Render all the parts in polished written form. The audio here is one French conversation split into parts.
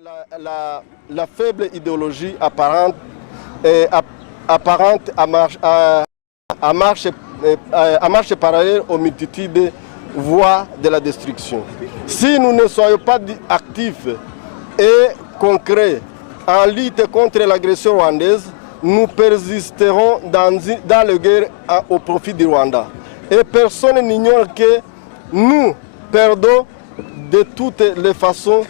La faible idéologie apparente à marche parallèle aux multitudes de voies de la destruction. Si nous ne soyons pas actifs et concrets en lutte contre l'agression rwandaise, nous persisterons dans la guerre au profit du Rwanda. Et personne n'ignore que nous perdons de toutes les façons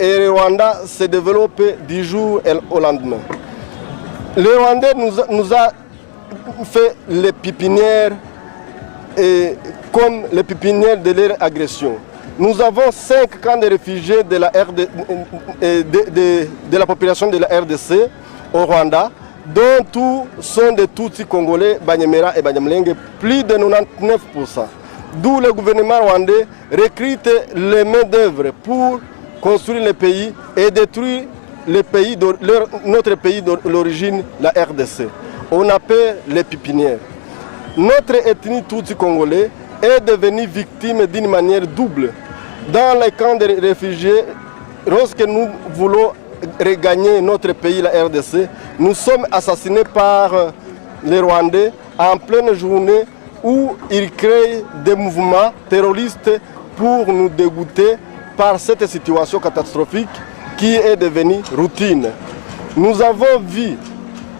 et le Rwanda se développe du jour au lendemain. Le Rwandais nous a fait les pépinières comme les pépinières de leur agression. Nous avons 5 camps de réfugiés de la population de la RDC au Rwanda, dont tous sont des Tutsis congolais, Banyamera et Banyamulenge, plus de 99%. D'où le gouvernement rwandais recrute les main-d'œuvre pour construire le pays et détruire notre pays d'origine, la RDC. On appelle les pépinières. Notre ethnie Tutsi congolais est devenue victime d'une manière double. Dans les camps de réfugiés, lorsque nous voulons regagner notre pays, la RDC, nous sommes assassinés par les Rwandais en pleine journée où ils créent des mouvements terroristes pour nous dégoûter par cette situation catastrophique qui est devenue routine. Nous avons vu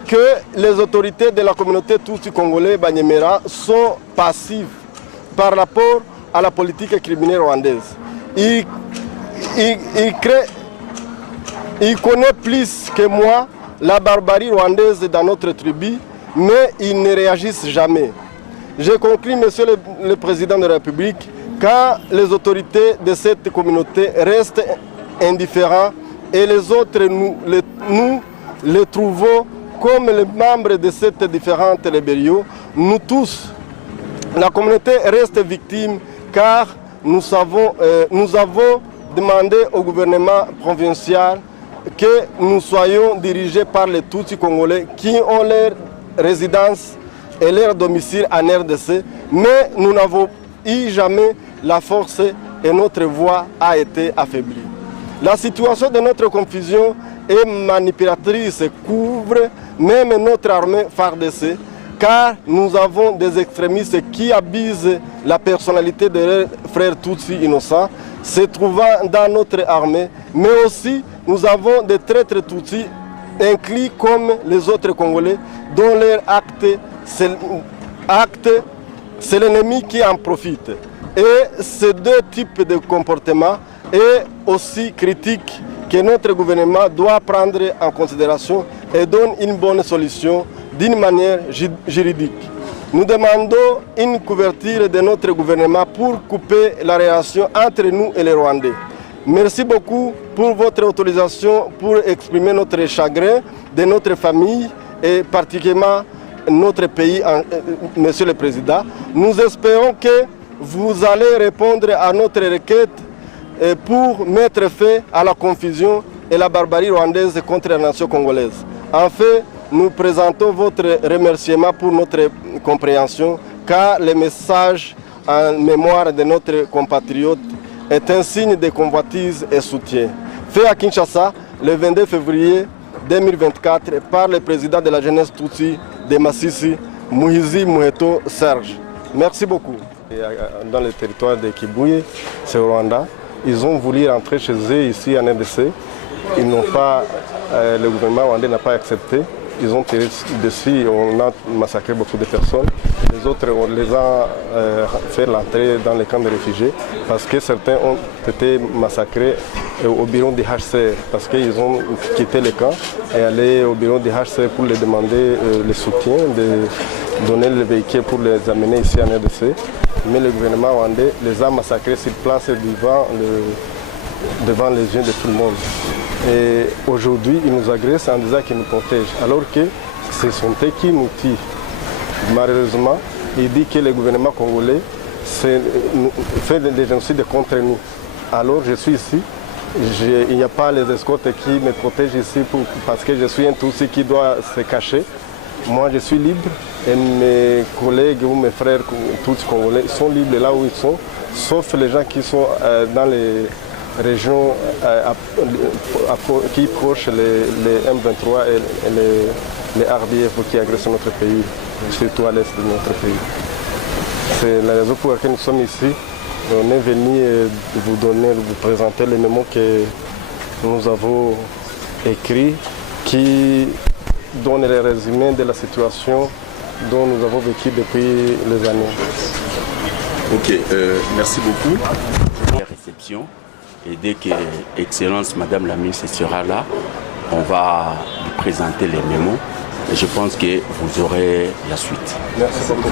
que les autorités de la communauté Tutsi congolais Banyamera sont passives par rapport à la politique criminelle rwandaise. Ils connaissent plus que moi la barbarie rwandaise dans notre tribu, mais ils ne réagissent jamais. Je conclue, Monsieur le Président de la République, quand les autorités de cette communauté restent indifférents et les autres, nous les trouvons comme les membres de cette différente rébellion, nous tous, la communauté reste victime car nous avons demandé au gouvernement provincial que nous soyons dirigés par les Tutsis congolais qui ont leur résidence et leur domicile en RDC, mais nous n'avons eu jamais la force et notre voix a été affaiblie. La situation de notre confusion et manipulatrice couvre même notre armée FARDC, car nous avons des extrémistes qui abusent la personnalité de leurs frères Tutsis innocents se trouvant dans notre armée, mais aussi nous avons des traîtres Tutsis inclus comme les autres Congolais dont leur acte, c'est l'ennemi qui en profite. Et ces deux types de comportements est aussi critique que notre gouvernement doit prendre en considération et donne une bonne solution d'une manière juridique. Nous demandons une couverture de notre gouvernement pour couper la relation entre nous et les Rwandais. Merci beaucoup pour votre autorisation pour exprimer notre chagrin de notre famille et particulièrement notre pays, Monsieur le Président. Nous espérons que vous allez répondre à notre requête pour mettre fin à la confusion et la barbarie rwandaise contre la nation congolaise. Enfin, nous présentons votre remerciement pour notre compréhension, car le message en mémoire de notre compatriote est un signe de convoitise et soutien. Fait à Kinshasa le 22 février 2024 par le président de la jeunesse Tutsi de Masisi, Muhizi Muheto Serge. Merci beaucoup. Dans le territoire de Kibuye, c'est au Rwanda. Ils ont voulu rentrer chez eux ici en RDC. Ils n'ont pas, le gouvernement rwandais n'a pas accepté. Ils ont tiré dessus, on a massacré beaucoup de personnes. Les autres, on les a fait l'entrée dans les camps de réfugiés parce que certains ont été massacrés au bureau du HCR parce qu'ils ont quitté les camps et allé au bureau du HCR pour leur demander le soutien, de donner le véhicule pour les amener ici en RDC. Mais le gouvernement rwandais les a massacrés sur place devant les yeux de tout le monde. Et aujourd'hui, ils nous agressent en disant qu'ils nous protègent, alors que ce sont eux qui nous tuent. Malheureusement, il dit que le gouvernement congolais fait des génocides contre nous. Alors je suis ici, il n'y a pas les escortes qui me protègent ici parce que je suis un Tutsi qui doit se cacher. Moi, je suis libre et mes collègues ou mes frères tous congolais sont libres là où ils sont, sauf les gens qui sont dans régions qui proche les M23 et les RDF qui agressent notre pays, surtout à l'est de notre pays. C'est la raison pour laquelle nous sommes ici. On est venu vous présenter les mémos que nous avons écrits qui donnent les résumés de la situation dont nous avons vécu depuis les années. Ok, merci beaucoup. Réception. Et dès que Excellence Madame la ministre sera là, on va lui présenter les mémos. Et je pense que vous aurez la suite. Merci beaucoup.